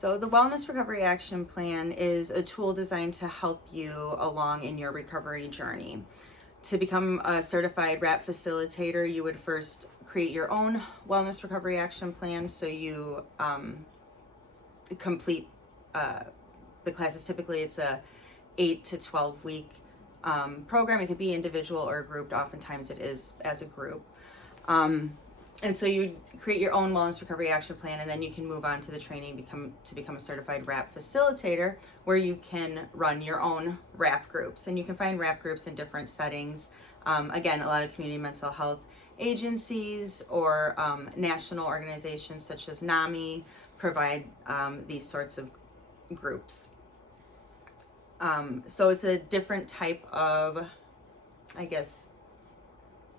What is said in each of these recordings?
So the Wellness Recovery Action Plan is a tool designed to help you along in your recovery journey. To become a certified RAP facilitator, you would first create your own Wellness Recovery Action Plan. So you complete the classes. Typically it's a 8 to 12 week program. It could be individual or grouped. Oftentimes it is as a group. And so you create your own wellness recovery action plan, and then you can move on to the training to become a certified RAP facilitator, where you can run your own RAP groups. And you can find RAP groups in different settings. Again, a lot of community mental health agencies or national organizations such as NAMI provide these sorts of groups. So it's a different type of, I guess,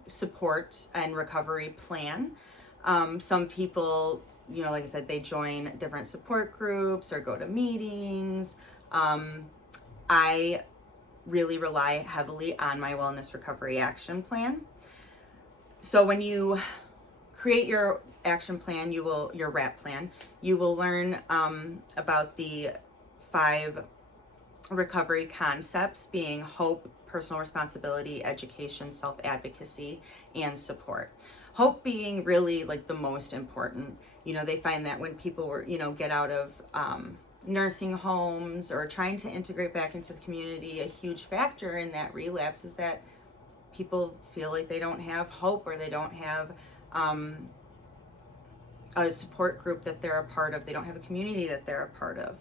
support and recovery plan. Some people, like I said, they join different support groups or go to meetings. I really rely heavily on my wellness recovery action plan. So when you create your action plan, your RAP plan, you will learn about the 5 recovery concepts, being hope, personal responsibility, education, self-advocacy, and support. Hope being really like the most important. They find that when people were, get out of nursing homes or trying to integrate back into the community, a huge factor in that relapse is that people feel like they don't have hope, or they don't have a support group that they're a part of. They don't have a community that they're a part of.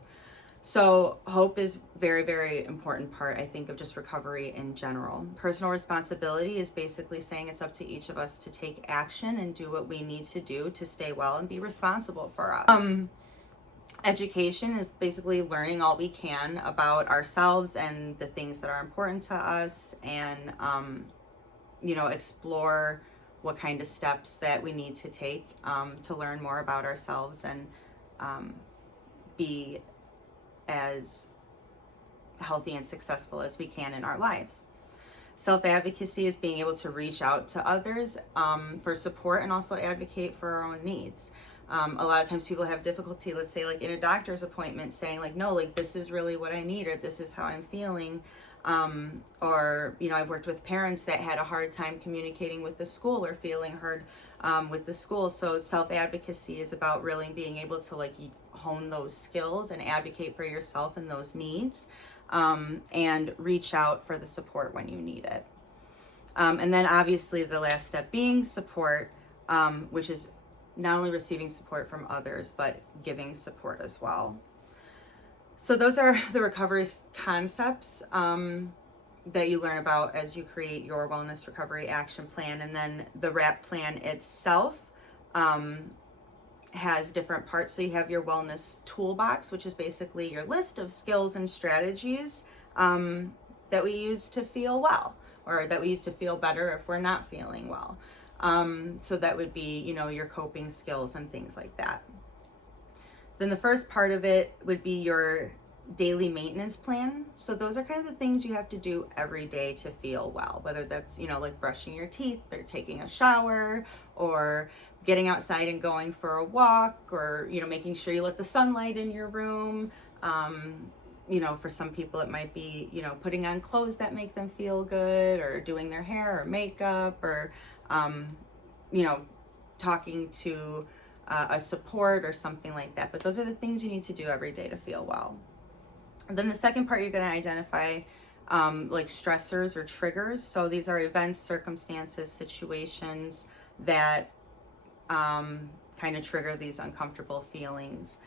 So hope is very, very important part, I think, of just recovery in general. Personal responsibility is basically saying it's up to each of us to take action and do what we need to do to stay well and be responsible for us. Education is basically learning all we can about ourselves and the things that are important to us, and explore what kind of steps that we need to take to learn more about ourselves and be as healthy and successful as we can in our lives. Self-advocacy is being able to reach out to others for support and also advocate for our own needs. A lot of times people have difficulty, let's say like in a doctor's appointment, saying like, no, like this is really what I need, or this is how I'm feeling. Or, I've worked with parents that had a hard time communicating with the school or feeling heard with the school. So self-advocacy is about really being able to like hone those skills and advocate for yourself and those needs, and reach out for the support when you need it. And then obviously the last step being support, which is not only receiving support from others, but giving support as well. So those are the recovery concepts that you learn about as you create your wellness recovery action plan. And then the RAP plan itself has different parts. So you have your wellness toolbox, which is basically your list of skills and strategies that we use to feel well, or that we use to feel better if we're not feeling well. So that would be, your coping skills and things like that. Then the first part of it would be your daily maintenance plan. So those are kind of the things you have to do every day to feel well, whether that's, like brushing your teeth or taking a shower, or getting outside and going for a walk, or, making sure you let the sunlight in your room. For some people it might be, putting on clothes that make them feel good, or doing their hair or makeup, or, talking to a support or something like that. But those are the things you need to do every day to feel well. And then the second part, you're going to identify like stressors or triggers. So these are events, circumstances, situations that kind of trigger these uncomfortable feelings.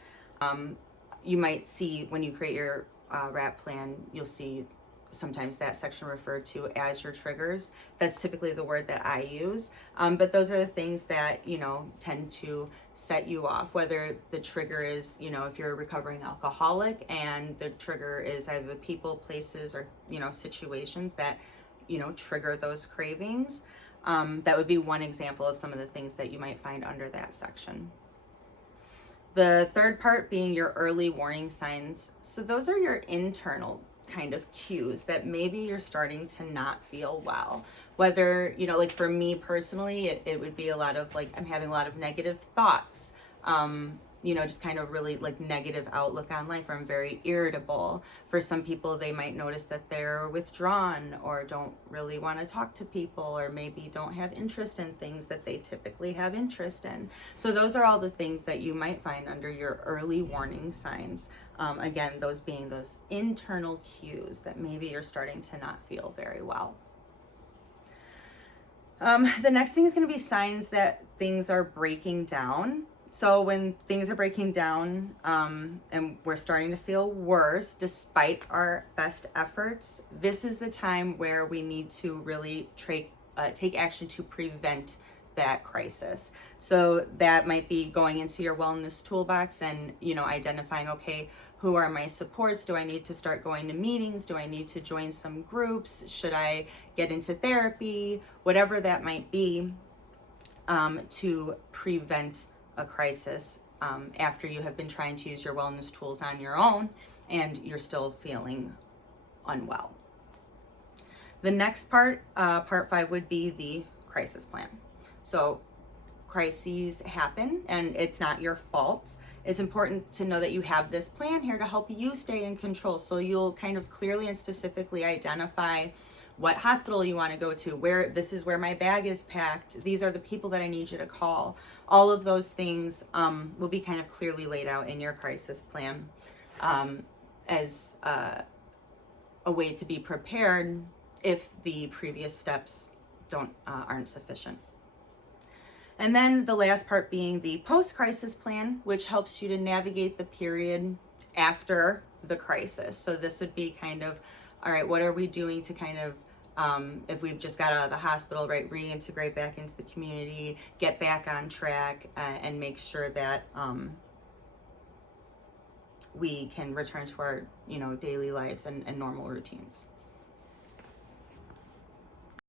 You might see when you create your RAP plan, you'll see sometimes that section referred to as your triggers. That's typically the word that I use. But those are the things that, tend to set you off, whether the trigger is, if you're a recovering alcoholic and the trigger is either the people, places, or, situations that, trigger those cravings. That would be one example of some of the things that you might find under that section. The third part being your early warning signs. So those are your internal kind of cues that maybe you're starting to not feel well. Whether, like for me personally, it would be a lot of like, I'm having a lot of negative thoughts. just kind of really like negative outlook on life, or I'm very irritable. For some people, they might notice that they're withdrawn or don't really want to talk to people, or maybe don't have interest in things that they typically have interest in. So those are all the things that you might find under your early warning signs. Again, those being those internal cues that maybe you're starting to not feel very well. The next thing is going to be signs that things are breaking down. So when things are breaking down, and we're starting to feel worse despite our best efforts, this is the time where we need to really take action to prevent that crisis. So that might be going into your wellness toolbox and, identifying, okay, who are my supports? Do I need to start going to meetings? Do I need to join some groups? Should I get into therapy? Whatever that might be, to prevent a crisis after you have been trying to use your wellness tools on your own and you're still feeling unwell. The next part, part 5, would be the crisis plan. So crises happen and it's not your fault. It's important to know that you have this plan here to help you stay in control. So you'll kind of clearly and specifically identify what hospital you want to go to, where this is where my bag is packed, these are the people that I need you to call. All of those things will be kind of clearly laid out in your crisis plan, as a way to be prepared if the previous steps aren't sufficient. And then the last part being the post-crisis plan, which helps you to navigate the period after the crisis. So this would be kind of, all right, what are we doing to kind of, if we've just got out of the hospital, right, reintegrate back into the community, get back on track, and make sure that we can return to our, daily lives and normal routines.